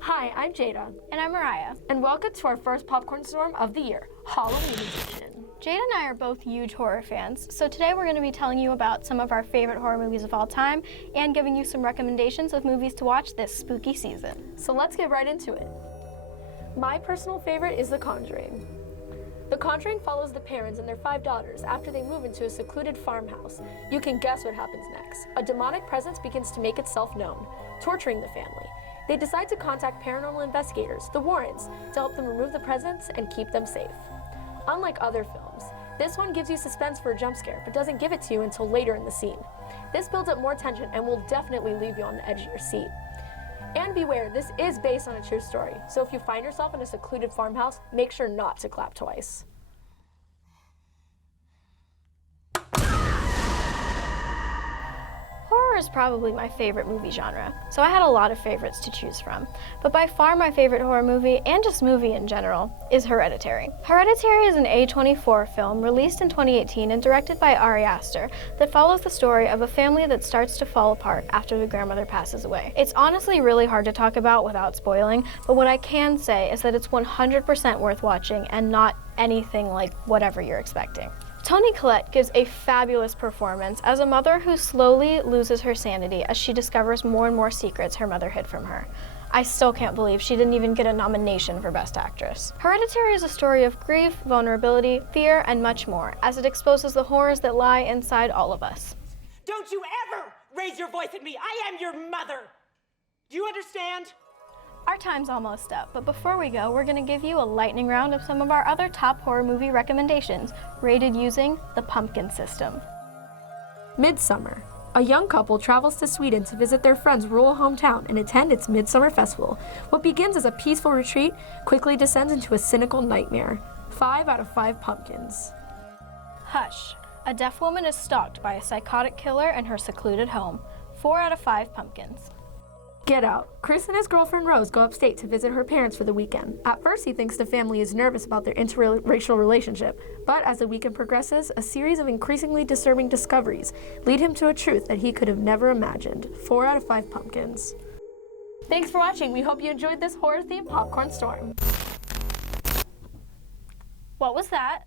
Hi, I'm Jada. And I'm Mariah. And welcome to our first Popcorn Storm of the year, Halloween edition. Jada and I are both huge horror fans, so today we're going to be telling you about some of our favorite horror movies of all time and giving you some recommendations of movies to watch this spooky season. So let's get right into it. My personal favorite is The Conjuring. The Conjuring follows the parents and their 5 daughters after they move into a secluded farmhouse. You can guess what happens next. A demonic presence begins to make itself known, torturing the family. They decide to contact paranormal investigators, the Warrens, to help them remove the presence and keep them safe. Unlike other films, this one gives you suspense for a jump scare, but doesn't give it to you until later in the scene. This builds up more tension and will definitely leave you on the edge of your seat. And beware, this is based on a true story, so if you find yourself in a secluded farmhouse, make sure not to clap twice. Horror is probably my favorite movie genre, so I had a lot of favorites to choose from. But by far my favorite horror movie, and just movie in general, is Hereditary. Hereditary is an A24 film released in 2018 and directed by Ari Aster that follows the story of a family that starts to fall apart after the grandmother passes away. It's honestly really hard to talk about without spoiling, but what I can say is that it's 100% worth watching and not anything like whatever you're expecting. Toni Collette gives a fabulous performance as a mother who slowly loses her sanity as she discovers more and more secrets her mother hid from her. I still can't believe she didn't even get a nomination for Best Actress. Hereditary is a story of grief, vulnerability, fear, and much more, as it exposes the horrors that lie inside all of us. Don't you ever raise your voice at me! I am your mother! Do you understand? Our time's almost up, but before we go, we're going to give you a lightning round of some of our other top horror movie recommendations, rated using the pumpkin system. Midsummer. A young couple travels to Sweden to visit their friend's rural hometown and attend its Midsummer Festival. What begins as a peaceful retreat quickly descends into a cynical nightmare. 5 out of 5 pumpkins. Hush. A deaf woman is stalked by a psychotic killer in her secluded home. 4 out of 5 pumpkins. Get Out. Chris and his girlfriend Rose go upstate to visit her parents for the weekend. At first, he thinks the family is nervous about their interracial relationship, but as the weekend progresses, a series of increasingly disturbing discoveries lead him to a truth that he could have never imagined. 4 out of 5 pumpkins. Thanks for watching. We hope you enjoyed this horror-themed Popcorn Storm. What was that?